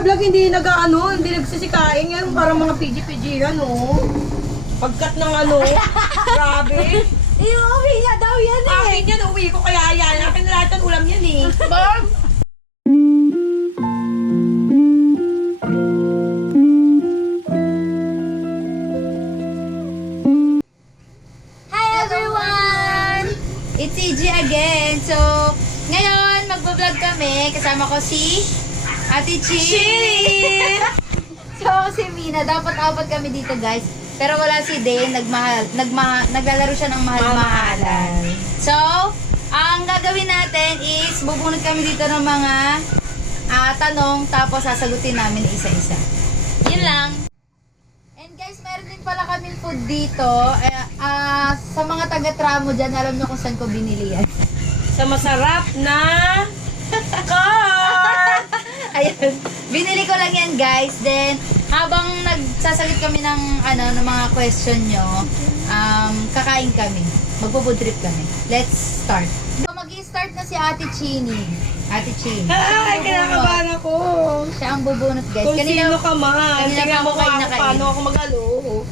Vlog hindi nag-ano, hindi nagsisikain yan. Parang mga PG-PG yan, oh. Pagkat ng ano, grabe. Iuwi nga daw yan eh. Akin yan, uwi ko kaya yan. Akin na lahat ng ulam yan eh. Mom! Hi everyone! It's EG again. So, ngayon magbablog kami. Kasama ko si Ate Chi. So, si Mina. Dapat apat kami dito guys. Pero wala si Dane. Naglalaro siya ng mahal-mahalan. So, ang gagawin natin is bubunot kami dito ng mga tanong tapos sasagutin namin isa-isa. Yun lang. And guys, meron din pala kaming food dito. Sa mga taga-tramo dyan, alam nyo kung saan ko binili yan. Sa masarap na car! Ayun. Binili ko lang yan guys. Then, habang nagsasagot kami ng mga question nyo, kakain kami. Magpo-food trip kami. Let's start. So, mag-i-start na si Ate Chini. Ate Chini. Ay, kinakabahan ako. Siya ang bubunot guys. Kung sino ka man. kanina Tingnan pa mo ako kung kain ako na kain. paano ako mag-alog.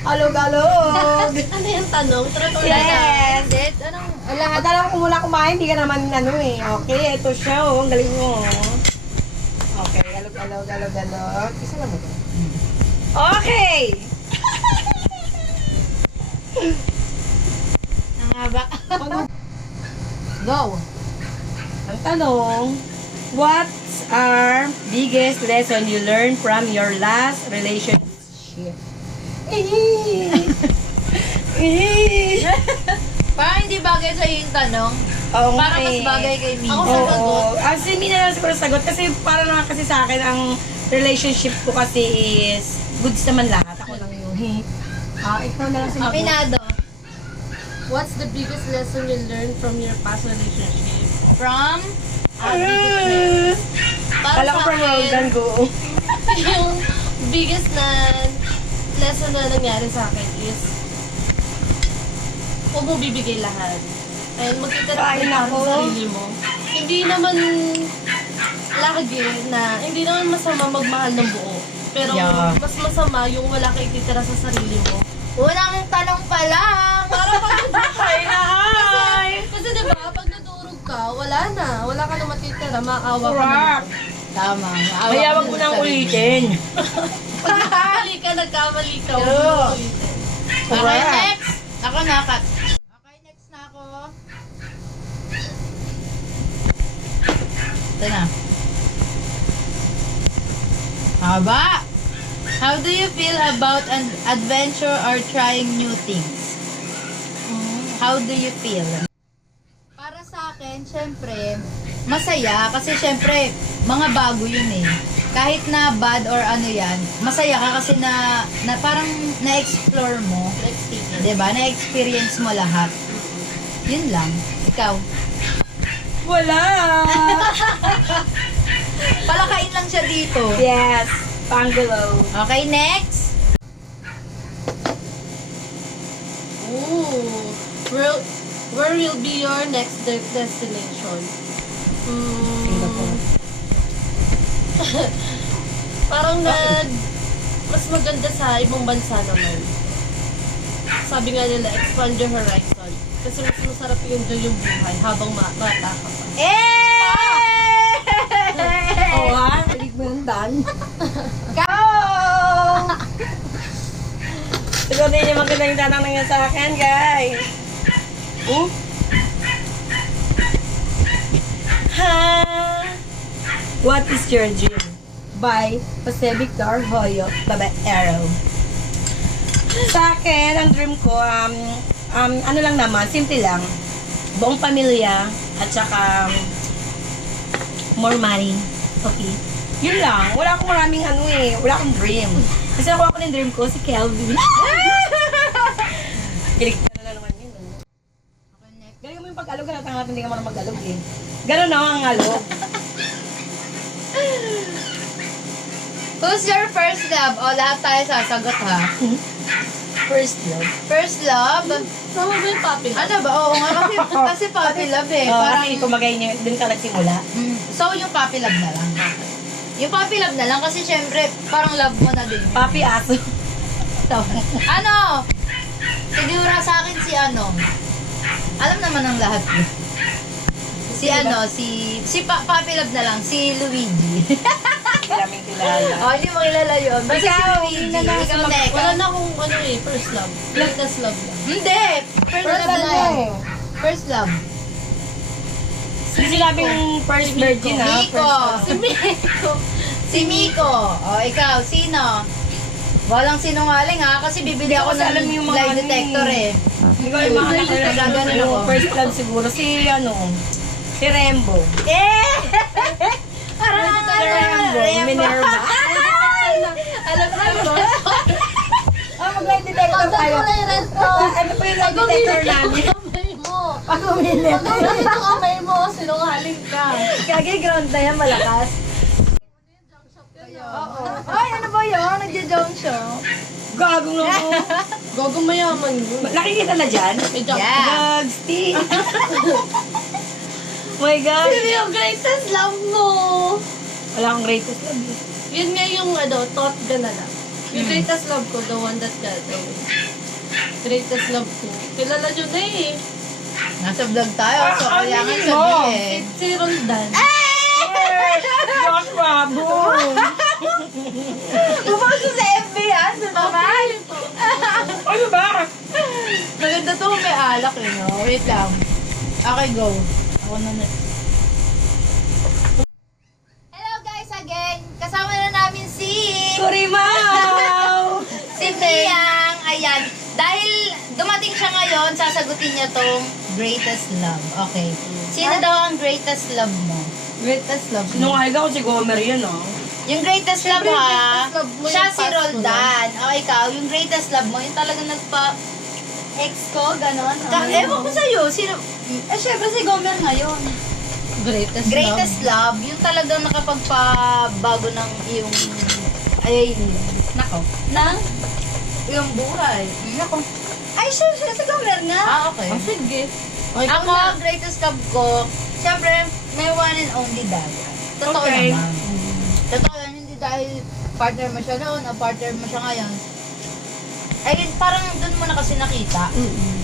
Alog-alog. Ano yung tanong? Yes. Yes. Anong, lahat. At alam ko mula kumain, hindi ka naman ano eh. Okay, ito siya oh. Ang galing mo. Okay, alog-alog. Isa lang mo to. Okay! Nangaba. Go. Ang tanong, what are biggest lesson you learned from your last relationship? Parang hindi bagay sa'yo yung tanong. Oo nga Parang mas eh. bagay kay Mina. Ako Oo. Si Mina na lang siguro sagot kasi para naman kasi sa akin ang relationship ko kasi is goods naman lahat. Ako lang yung ikaw na lang sumagot. Aminado. What's the biggest lesson you learned from your past relationship? From? Para Kala ko sa from Roldan akin, go. yung biggest na lesson na nangyari sa akin is huwag mo bibigay lahat. And magkikita Ay, ka nako. sa sarili mo. Hindi naman lagi na, hindi naman masama magmahal ng buo. Pero Yeah. mas masama yung wala kang ititira sa sarili mo. Unang tanong pa lang. Para pag Hi na hi! Kasi diba, pag nadurog ka, wala na. Wala ka na matitira, maawa ka na. Correct. Tama. Maawa Kaya ko wag mo sa nang sarili. ulitin. Pag nagkamali ka, nagkamali ka. Huwag Yeah. mo ulitin. Okay, Correct. next. Ako na, Kat. Okay, next na ako. Ito na. Haba. How do you feel about an adventure or trying new things? How do you feel? Para sa akin, syempre, masaya. Kasi syempre, mga bago yun eh. Kahit na bad or ano yan, masaya ka kasi na parang na-explore mo. Experience. Diba? Na-experience mo lahat. Yun lang. Ikaw. Wala! Palakain lang siya dito. Yes, Pangalo. Okay, next. Ooh. Where will be your next destination? Singapore. Parang mas maganda sa ibang bansa naman. Sabi nga nila, expand your horizon. Kasi mas masarap yung buhay habang bata ka pa. Oo ha? Balik mo yung dan. Go! Siguro din yung magandang tanong niya sa akin, guys. What is your dream? By Jose Victor Hoyo Babaero. Sa akin, ang dream ko, ano lang naman, simple lang. Buong pamilya, at saka more money. Okay? Yun lang. Wala akong maraming wala akong dream. Kasi ako ng dream ko, si Kelvin. Kilig na naman yun. Okay, next. Galing mo yung pag-alog, natin natin hindi ka marunong mag-alog eh. Ganun na ang alog. Who's your first love? O, lahat tayo sasagot ha. First love. First love? Sama ba yung papi? Ano ba? Oo nga, kasi puppy love eh. Parang Parang, kasi kumagay niya, dun ka nagsimula. so yung puppy love na lang. Yung puppy love na lang kasi syempre parang love mo na din. Papi aso. Ano? Siguro sa akin si ano. Alam naman ng lahat ko. Si ano, si puppy love na lang, si Luigi. Maraming kilala. Oh, hindi mo kilala yun. Basta si Ikaw, Luigi. hindi na Ikaw, nasa- Nek. Wala na akong ano eh, first love. Greatest love lang. Hindi. First love na yan. First love. Hindi sinabing first virgin ha. Miko. First love. Si Miko. O, ikaw, sino? Walang sinungaling ha, kasi bibili ako Kasi ng alam mo yung mga lie ano detector eh. eh. Hindi ko yung mga Nagaganon yung ako. first love siguro. Si ano, si Rembo. Eh! Parang Si Rembo, Minerva. Alam mo. Ah, mag-lie detector tayo. Ano pa yung lie detector namin? Kamay mo. Pag umilit. Pag umilit yung kamay mo, sinungaling ka. Kagi ground na yan, malakas. Oo. Ay, ano ba yun? Nagja-jump siya. Gagong na mo. Gagong mayaman yun. Nakikita na dyan? May jump. Yeah. Gags, T. My God. Sino yung greatest love mo? Wala akong greatest love. Yun nga yung thought ka na lang. Yung greatest love ko, the one that got away. Greatest love ko. Kilala nyo na eh. Nasa vlog tayo, so Ah, kailangan aminin mo. sabihin. Si Roldan. Joshua, boom. Pumasok sa FB ha, sa naman. Ano ba? Maganda to, may alak eh, no? Wait lang. Okay, go. Ako na next. Hello guys again. Kasama na namin si Kurimaw. Miyang. Ayan. Dahil dumating siya ngayon, sasagutin niya tong greatest love. Okay. Sino daw ang greatest love mo? Greatest love mo? Sinungaling ako si Gomer yan, oh. Yung greatest love mo, greatest love mo siya yung si past mo Roldan. O ikaw, yung greatest love mo, yung talagang ex ko, ganon. Ewan ko sa'yo, sino? Syempre si Gomer ngayon. Greatest love. Greatest love, yung talagang nakapagpabago ng iyong, nako, ng iyong buhay. Nako. Ay, syempre si Gomer nga. Ah, okay. Oh, sige. Okay, Ako, greatest love ko, syempre, may one and only dahil. Totoo Okay. naman. Totoo yan, hindi dahil partner mo siya noon o partner mo siya ngayon. Ay, parang doon mo na kasi nakita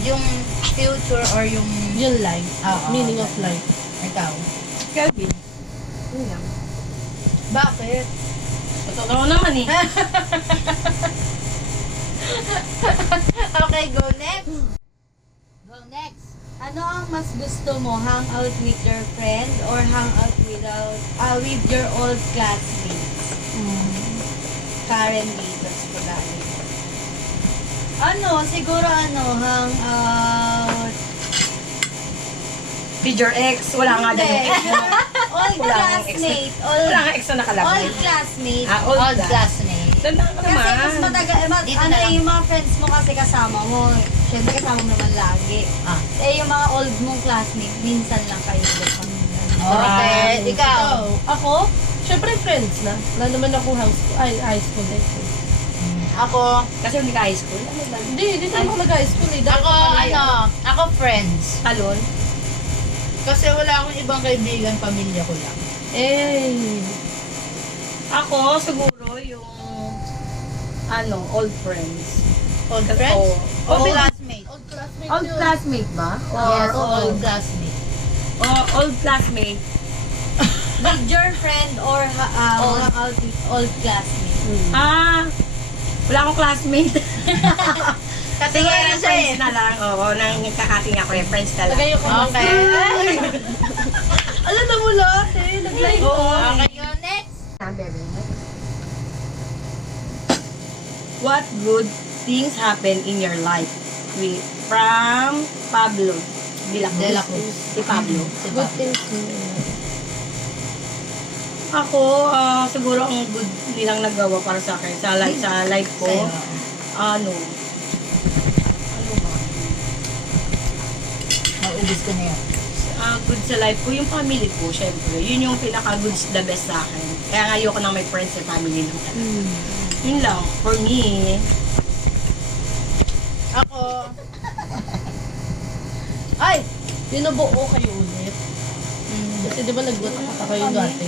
yung future or yung Yung life. Oo. Meaning of life. ikaw. Kelvin. Yun lang. Bakit? Totoo naman eh. Okay, go next. Go next. Ano ang mas gusto mo? Hang out with your friend or hang out with your old classmates? Currently, gusto dahil. Siguro hang out. With your ex. Wala nga dyan yung ex mo. Old Wala nga ex na. classmate. Wala nga ex na nakalagay. Old classmate. Ah, old Old class. classmate. Tanda ka Kasi mas naman. matagal, Dito na lang. yung mga friends mo kasi kasama mo. Siyempre kasama mo naman lagi. Ah. Yung mga old mong classmate, minsan lang kayo doon. Okay, ikaw. Ako, syempre friends na. Wala naman ako high school life. eh. Ako, Kasi hindi ka high school. Ano ba? Hindi tayo ako nag-high school eh. Dahil ako kapalaya. ako friends. Talon. Kasi wala akong ibang kaibigan, pamilya ko lang. Eh. Ako, siguro yung old friends. Old friends? Oo. Old Old- classmates. Old classmate Old yun. classmate ba? Yes, Or old classmates. old classmate. With your friend or Old. hang out with old classmate? Wala akong classmate. Kasi Sige, nga siya eh. friends na lang. Oo, nang kakating ako eh. Friends na lang. Lagay ako ng Okay. Alam na mo lahat eh. Nag-live Oo. ko. Okay, yun next. What good things happen in your life? From Pablo. De la Cruz. Si Pablo. Si Good Pablo. things. Ako, siguro ang good nilang nagawa para sa akin. Sa life ko. Sa'yo. Ano ba? Maubos ko na yan. Good sa life ko, yung family ko, syempre. Yun yung pinaka-good, the best sa akin. Kaya nga ayoko nang may friends sa family lang. Yun lang, for me. Ako. Ay! Binubuo kayo ulit. Kasi di ba nagbuta ka kayo dati?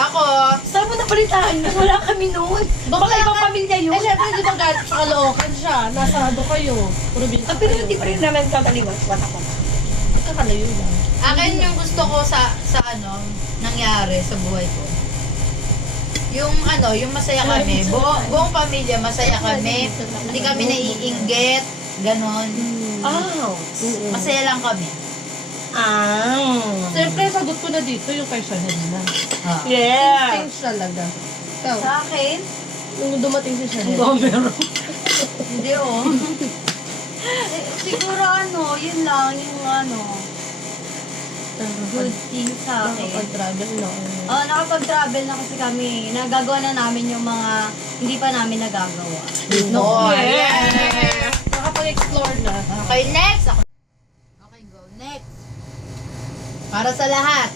Ako, Saan mo napalitaan? Wala kami noon. Baka ibang pamilya yun. Eh, syempre, di ba galit sa Caloocan siya? Nasa ano kayo? Probinsya Pero kayo. hindi pa rin naman kakaliwat. Wala ko. Kakalayo lang. akin yung gusto ko sa ano, nangyari sa buhay ko. Yung ano, yung masaya kami. Buong pamilya, masaya kami. Hindi kami naiinggit. Ganon. Oh. Masaya lang kami. Siyempre, sagot ko na dito yung kay Chanel na. Ah. Yeah. Change talaga. Ikaw, Sa akin, nung dumating si Chanel. hindi siguro ano, yun lang, yung ano, good thing sa akin. Nakapag-travel na. Oh, nakapag-travel na kasi kami. Nagagawa na namin yung mga hindi pa namin nagagawa. No. Yeah. Nakapag-explore na. Okay, next. Okay, go. Next. Para sa lahat.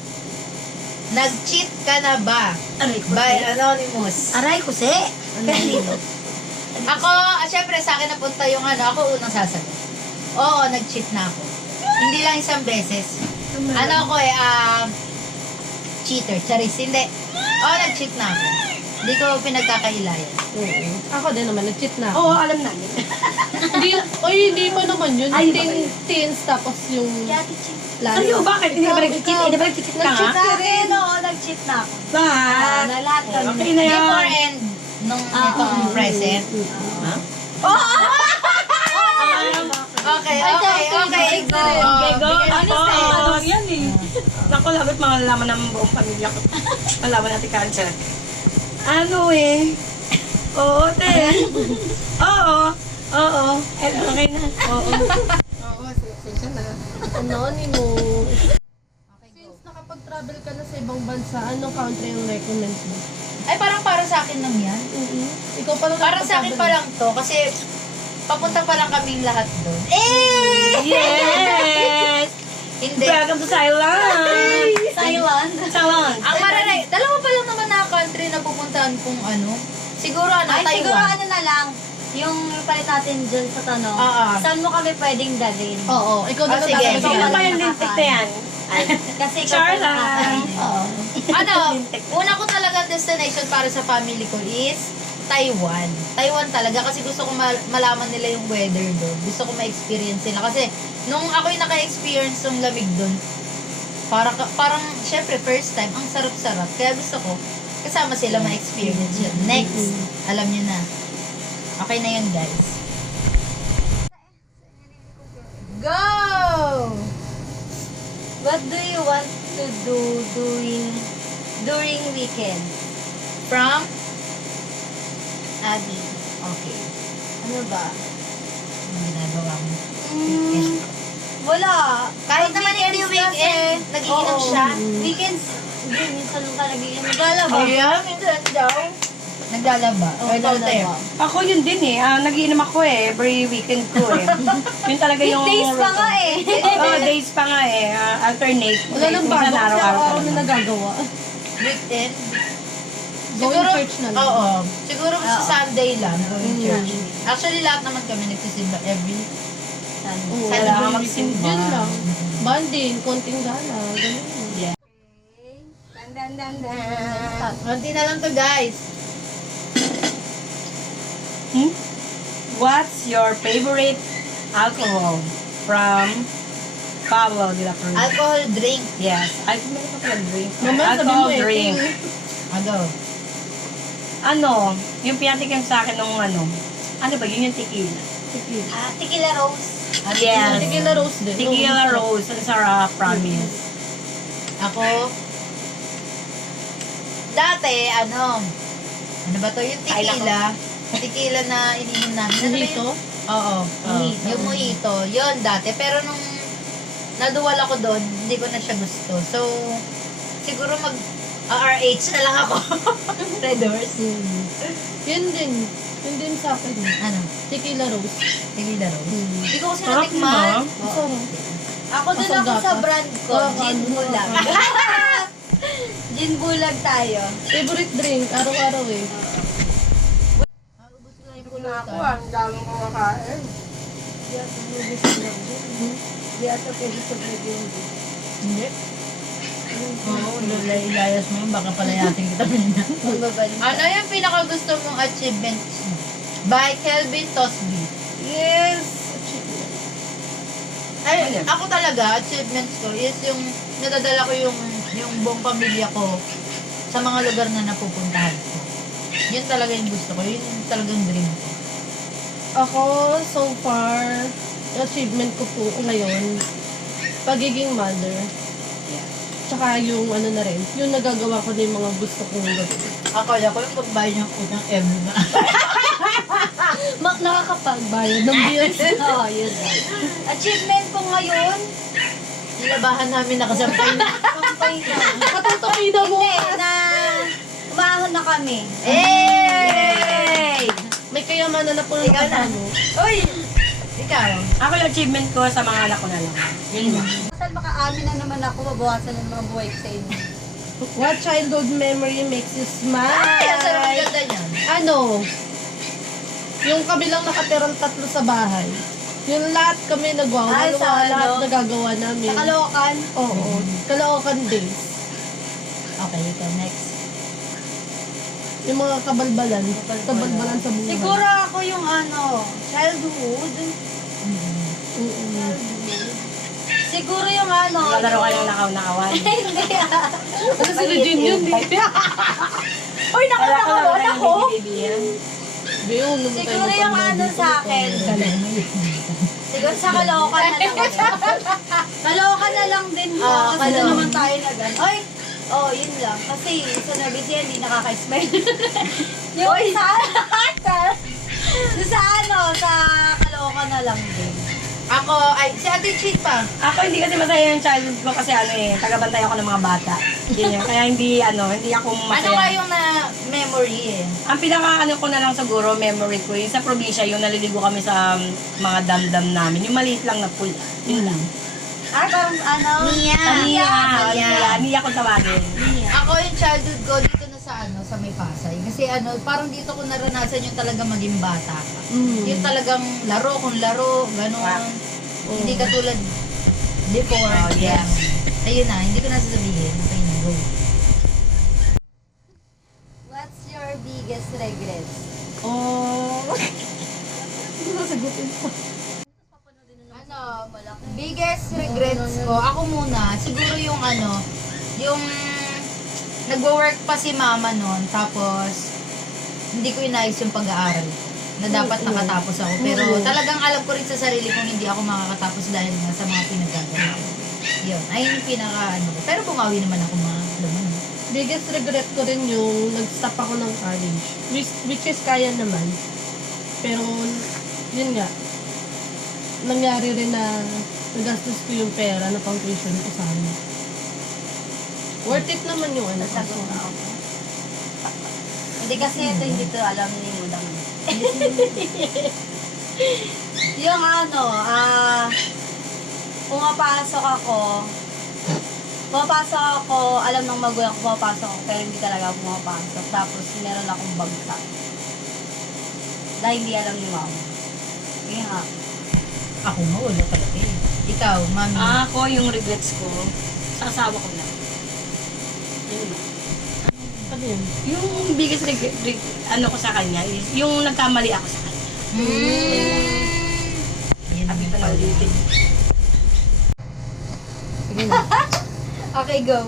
Nag-cheat ka na ba? Aray ko. By Anonymous. Aray ko, se. Kanino? Ako, syempre sa akin napunta yung ano, ako unang sasagot. Oo, nag-cheat na ako. Hindi lang isang beses. Ano ako cheater, charis, hindi. Oo, nag-cheat na ako. Hindi ko pinagkakailayan. Ako din naman, nag-cheat na ako. Oo, alam namin. Hindi pa naman yun. Ay, Teens, tapos yung Kaya cheat. Ano, bakit? Hindi ka ba nag-cheat? Hindi ba nag-cheat ka Nag-cheat nga? Sa akin, oo, nag-cheat na ako. Ba? Na lahat kami. Okay na yan. Before and nung itong present. Okay. Okay, go. Honest Ano yan eh. Naku, labot mga lalaman ng buong pamilya ko. Malaman natin cancer. Ano eh? Oo, te. Oo. Oo. Okay na. Oo. Oo, sensya na. Anonymous. Since nakapag-travel ka na sa ibang bansa, anong country yung recommend mo? Ay, parang para sa akin lang yan. Ikaw pa lang Para sa akin pa lang to, kasi papunta pa lang kaming lahat doon. Yes! Hindi. Welcome to Thailand! Thailand. Thailand! Ang maranay, dalawa pa lang naman na country na pupuntahan kung ano. Siguro ano, Ay, Taiwan. siguro ano na lang, yung palit natin dyan sa tanong, Oo. saan mo kami pwedeng dalhin? Oo, ikaw na sige. tatanungin. Sino ba yung lintik na yan? Kasi ikaw Char po lang. nakakain. Oo. Ano, una ko talaga destination para sa family ko is Taiwan. Taiwan talaga kasi gusto ko malaman nila yung weather doon. Gusto ko ma-experience nila kasi nung ako'y naka-experience ng lamig doon, parang syempre first time, ang sarap-sarap. Kaya gusto ko kasama sila ma-experience yun. Next, alam niyo na. Okay na yun, guys. Go! What do you want to do during weekend? From Abby. Okay. Ano ba? Ano ginagawa mo? Wala. Kahit naman hindi weekend, nag-iinom Oo. siya. Weekends, hindi, minsan lang talaga yun. Naglalaba. Ayan, minsan daw. Naglalaba. Oo, Or naglalaba. Duterte. Ako yun din eh. Nagiinom ako eh. Every weekend ko eh. Yun talaga yung... Days pa nga eh. Oh, days pa nga eh. Alternate. Wala nang Minsan bago kasi araw-araw araw na talaga. nagagawa. Weekend. Going church na lang. Oo. Siguro sa Oo. Sunday lang. Going church. Actually, lahat naman kami nagsisimba every Oo, Sana wala kang every magsimba. weekend. Yun lang. Banding, konting gala, ganun. Dan, dan, dan. konti na lang to, guys. What's your favorite alcohol? From Pablo de la Cruz. Alcohol drink. Yes. Ay, meron pa pala drink. Mamaya sabi Alcohol mo eh. drink. Ano? Ano? Yung pinatikim sa akin nung ano ba? Yun yung tequila. Tequila Rose. Yes. Tequila rose din. Tequila rose. Ang sarap, promise. Ako, dati, ano ba to? Yung tequila. Tequila na ininom namin. Ano ba yun? Dito? Oo. Mojito. Yung mojito. Yun dati. Pero nung naduwal ako doon, hindi ko na siya gusto. So, siguro RH na lang ako. Red Horse. Yun din. Yun din sa akin. Ano? Tequila rose. Tequila Rose. Hindi ko kasi Sarap natikman. na. Sarap. Ako din Asal ako sa gatas. brand ko, Gin Bulag. Gin Bulag tayo. Favorite drink, araw-araw eh. Ang dami ko kakain. Di ato pwede sa brand yun. Hindi. Oo, ilayas mo yun, baka palayasin kita minsan. Ano yung pinaka-gusto mong achievement mo? By Kelvin Tosby. Yes! Ay, ako talaga, achievements ko is yung nadadala ko yung buong pamilya ko sa mga lugar na napupuntahan ko. Yun talaga yung gusto ko. Yun talagang dream ko. Ako, so far, achievement ko po ngayon, pagiging mother. Tsaka yung ano na rin, yung nagagawa ko na yung mga gusto kong gawin. Akala ko yung pagbayad ng utang M na. Nakakapagbayad ng bills. Oo, yun. Achievement ko ngayon, Nilabahan namin nakasampay na. kampay na. Katutukin na mo! Hindi, na umahon na kami. Hey! May kayamanan na po ng Ikaw na. kasama. Uy! Ikaw? Ako yung achievement ko sa mga anak ko na lang. Yun lang. Saan makaamin na naman ako, mabawasan ng mga buhay ko sa inyo. What childhood memory makes you smile? Ay, ang sarap ang ganda niyan. Ano? Yung kami lang nakatirang tatlo sa bahay. Yung lahat kami Ay, nagwawalo, sa ano? lahat nagagawa namin. Sa Caloocan, Oo. Caloocan days. Okay, ikaw next. Yung mga kabalbalan. Kabalbalan sa buhay. siguro ako yung childhood. Oo. Siguro yung Naglalaro ka ng nakaw-nakawan. Hindi Ano si Regine yun? Uy, nakakawan ako. Yun, Siguro yung sa akin. Siguro sa Caloocan na lang. Caloocan na lang din mo. Kasi doon naman tayo Oy! Oh, yun lang. Kasi sa Nueva Ecija, hindi nakaka-smile. yung sa Caloocan na lang din. Ako, si Ate Chit pa. Ako hindi kasi masaya yung childhood ko kasi tagabantay ako ng mga bata. Yun yun. Kaya hindi ako masaya. Ano nga yung memory eh? Ang pinaka ko na lang siguro, memory ko, yung sa probinsya, yung naliligo kami sa mga dam-dam namin. Yung maliit lang na pool. Yun lang. Parang Niya kung tawagin. Ako yung childhood ko dito na sa may Pasay. Kasi parang dito ko naranasan yung talaga maging bata ka. Yung talagang laro kung laro, gano'n. Hindi katulad before. Oh, yes. Ayun na, hindi ko na sasabihin. Okay na, go. What's your biggest regrets? Oh. Hindi ko sagutin pa. Biggest regrets ko, ako muna, siguro yung yung nagwo-work pa si mama noon, tapos hindi ko inayos yung pag-aaral na dapat nakatapos ako. Pero talagang alam ko rin sa sarili kong hindi ako makakatapos dahil nga sa mga pinagagawa ko. Yun, ayun yung pinaka ko. Pero bumawi naman ako mga laman. Biggest regret ko rin yung nag-stop ako ng college. Which is kaya naman. Pero, yun nga. Nangyari rin na nagastos ko yung pera na pang tuition ko sa amin. Worth it naman yung Nasagot na ako. Hindi kasi hindi to alam ni Udang. yung pumapasok ako, alam ng magulang ko pumapasok ako, pero hindi talaga ako pumapasok. Tapos meron akong bagsak. Dahil hindi alam ni mama. Kaya nga. Ako nga, wala talaga eh. Ikaw, mami. Ako yung regrets ko, sa asawa ko lang. Yun lang. Ano yun? Yung biggest regret ko sa kanya is yung nagkamali ako sa kanya. Ayun Happy pa na pala. ulitin. Okay, go.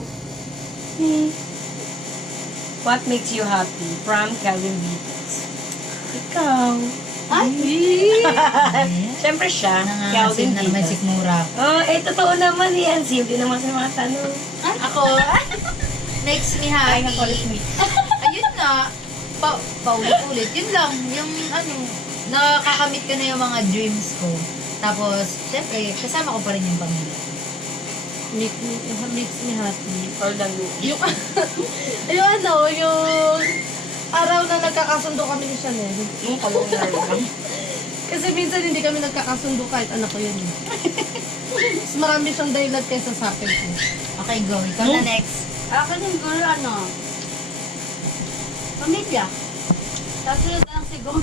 What makes you happy? From Calvin Beatles. Ikaw. Ay! Siyempre siya, Nangangasim Calvin na naman Beatles. sikmura. Totoo naman yan. Simple naman sa mga tanong. Ako, makes me Ay, happy. nakulit me. Ayun na, paulit-ulit. Yun lang, yung nakakamit ko na yung mga dreams ko. Tapos, syempre, kasama ko pa rin yung pamilya. Makes me happy. Or than Yung, yung araw na nagkakasundo kami ni Chanel. yung kalungar lang. Kasi minsan hindi kami nagkakasundo kahit anak ko yun. Mas marami siyang dahilan kaysa sa akin ko. Okay, go. Ikaw na next. Akin yung girl, pamilya. Tapos yun na lang siguro.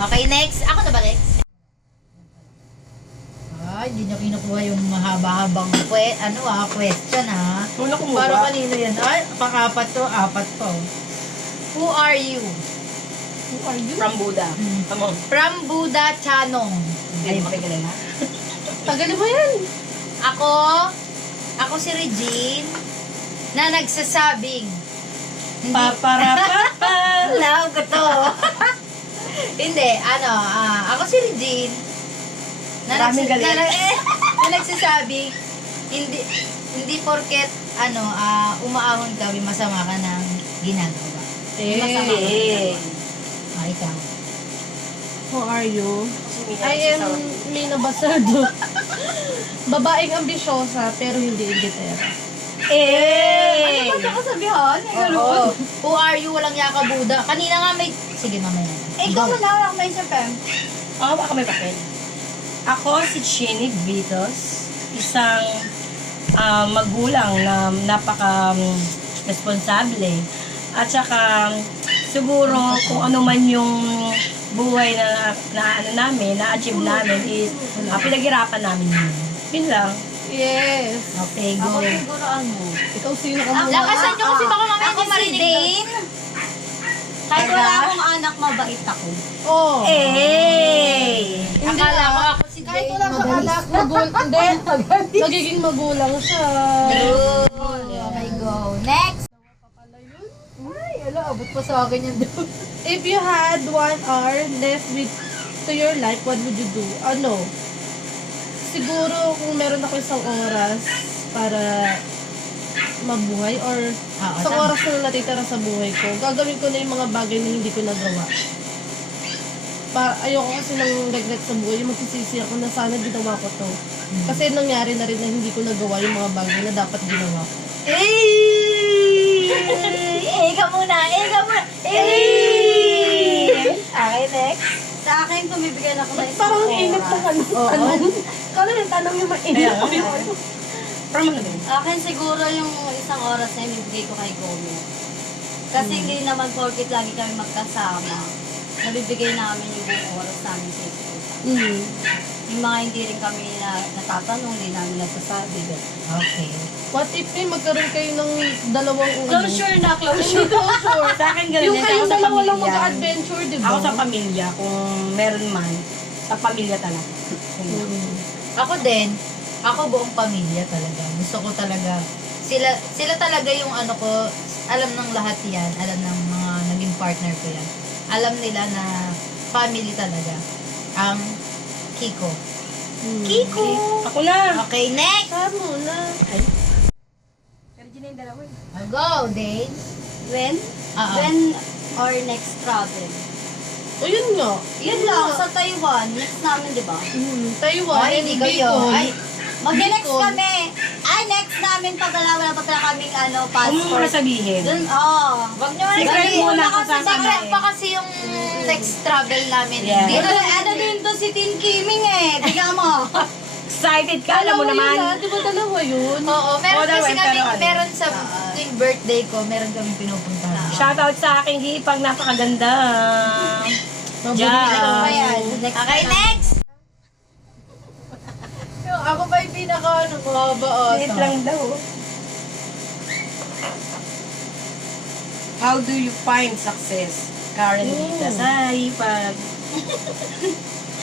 Okay, next. Ako na ba next? Ay, hindi nyo kinukuha yung mahaba-habang question ha. Wala kong Para mukha. kanino yan? Ay, pang-apat to, apat to. Who are you? From Buddha. Come on. From Buddha Chanong. Ay, makigaling ha. Tagalin mo yan. Ako si Regine na nagsasabing hindi, Paparapapa. love ko to. Hindi, ako si Regine na, Maraming galing. na nagsasabing hindi porket umaahon ka, may masama ka ng ginagawa. Masama ka. Ikaw. Who are you? Si Mia, I am nagsasabi. Mina Basardo. Babaeng ambisyosa pero hindi inditera. Eh! Ano ka sabihan? Oo. Who are you? Walang yaka Buddha. Kanina nga may... Sige, mamaya na. Ikaw mo na lang may sa Pem. Oo, baka may papel. Ako si Chinny Vitos, isang magulang na napaka-responsable. At saka, siguro kung ano man yung buhay na na-achieve namin is pinaghirapan namin yun. Yun lang. Yes. Okay, Ako go. siguro Ikaw sino ka muna? Lakasan nyo kasi baka mamaya Ako hindi si marinig. Dane. Kahit wala akong anak, mabait ako. Oh. Eh! Akala ko ako si Kahit Dane. wala akong anak, Hindi. Nagiging magulang siya. Okay, go. Next. Ay, ala, abot pa sa akin yan doon. If you had 1 hour left to your life, what would you do? Siguro kung meron ako isang oras para mabuhay or isang tama. oras na natitira sa buhay ko, gagawin ko na yung mga bagay na hindi ko nagawa. Ayoko kasi nang regret sa buhay, yung magsisisi ako na sana ginawa ko to. Kasi nangyari na rin na hindi ko nagawa yung mga bagay na dapat ginawa ko. Ikaw muna. Okay, next. sa akin, kung bibigyan ako ng isang Parang oras. init na tanong. Kala yung tanong yung mainit. Kaya nga. From ano din? Akin siguro yung isang oras na ibibigay ko kay Gomi. Kasi hindi naman porkit lagi kami magkasama. Nabibigay namin yung buong oras namin sa isa't isa. Yung mga hindi rin kami natatanong, hindi namin nasasabi. Okay. What if magkaroon kayo ng dalawang Closure na, closure. Closure. Sa akin ganun Yung yan. Ako kayong sa dalawa lang pamilya. mag-adventure, di ba? Ako sa pamilya, kung meron man, sa pamilya talaga. Ako din. Ako buong pamilya talaga. Gusto ko talaga. Sila talaga yung ko, alam ng lahat yan. Alam ng mga naging partner ko yan. Alam nila na family talaga. Ang Kiko. Kiko! Ako na. Okay, next! Tama na. Go, Dane. When? Oo. When or next travel? O yun nga. Yun lang, sa Taiwan. Next namin, di ba? Taiwan, Ay, hindi kayo. Bicol. Ay, Mag-next Bicol. kami. Ay, next namin pag wala pa kaming Huwag mo muna passport. sabihin. Dun, wag nyo na Secret sabihin. muna kung kasi saan kami. Secret pa kasi yung next travel namin. Yeah. Hindi Ano din to si Tin Kiming eh. Tingnan mo. Excited ka, alam mo Dalawa naman. yun, Di ba dalawa yun? Oo, meron Oo, kasi dalawa, kami, pero ano? meron sa tuwing birthday ko, meron kami pinupuntahan. Shoutout sa aking hipag, napakaganda. Mabuhay. Ayan. Next Okay, next! Ako pa yung pinaka mahaba Wait lang daw. How do you find success currently? Sa hipag.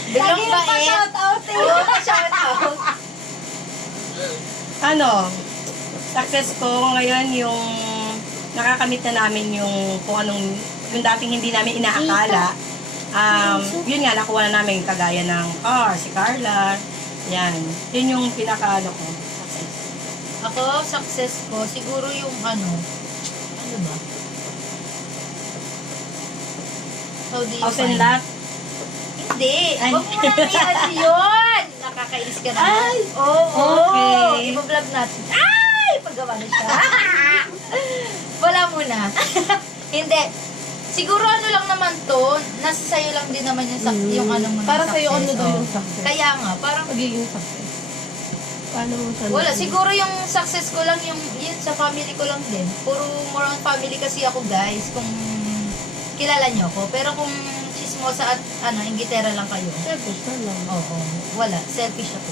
Biglang Lagi ba yung pa-shoutout eh. Oo, pa-shoutout. Ano, success ko ngayon yung nakakamit na namin yung kung anong, yung dating hindi namin inaakala. Yun nga, nakuha na namin kagaya ng si Carla. Yan. Yun yung pinaka-ano ko, success. Ako, success ko, siguro yung ano ba? How do you House and find? lot. Hindi. Ay. Huwag mo nang yan yun. Nakakainis ka na. Ay! Oo. Okay. Ipa-vlog natin. Ay! Paggawa na siya. Wala muna. Hindi. Siguro ano lang naman to, nasa sayo lang din naman yung, yung ano mo. Para sa'yo, ano daw Oo. yung success? Kaya nga, parang Magiging success. Paano mo siya wala. natin? Siguro yung success ko lang, yung yun sa family ko lang din. Puro more on family kasi ako guys, kung kilala nyo ako. Pero kung chismosa at inggitera lang kayo. Selfish na lang. Oo. Wala. Selfish ako.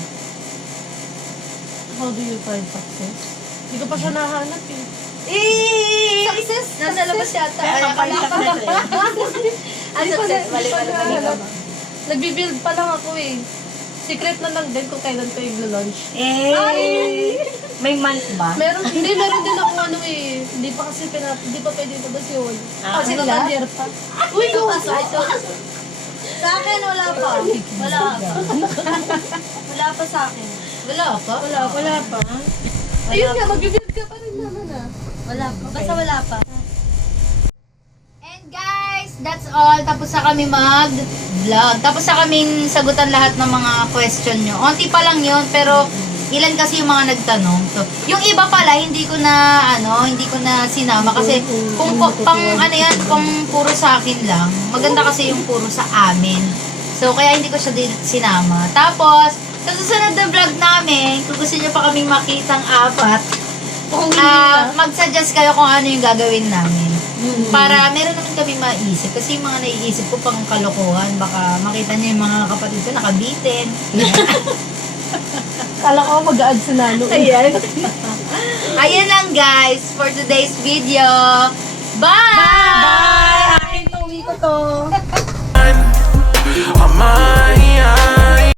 How do you find success? Hindi ko pa siya nahanap eh. Success? Nasa labas yata. Ay, Kapag success eh. ang success. Balik-balik Nahanap. Nagbibuild pa lang ako eh. Secret na lang din kung kailan ko i-launch. May month ba? Meron din ako ano eh. Hindi pa kasi hindi pa pwede ilabas yun. Kasi sila? naka-year pa. Uy, no! Sa akin, wala pa. Wala pa. Wala pa sa akin. Wala pa? Wala pa. Ayun nga, mag-build ka pa rin naman ah. Wala pa. Basta wala pa. And guys, that's all. Tapos na kami mag-vlog. Tapos na kaming sagutan lahat ng mga question nyo. Onti pa lang yun, pero ilan kasi yung mga nagtanong. So, yung iba pala, hindi ko na sinama. Kasi kung kung puro sa akin lang, maganda kasi yung puro sa amin. So, kaya hindi ko siya sinama. Tapos, sa susunod na vlog namin, kung gusto nyo pa kaming makitang apat, mag-suggest kayo kung ano yung gagawin namin. Para meron naman kami maisip. Kasi yung mga naiisip ko pang kalokohan, baka makita niyo yung mga kapatid ko nakabitin. Kala ko mag-add sa nalo. Ayan lang guys for today's video. Bye!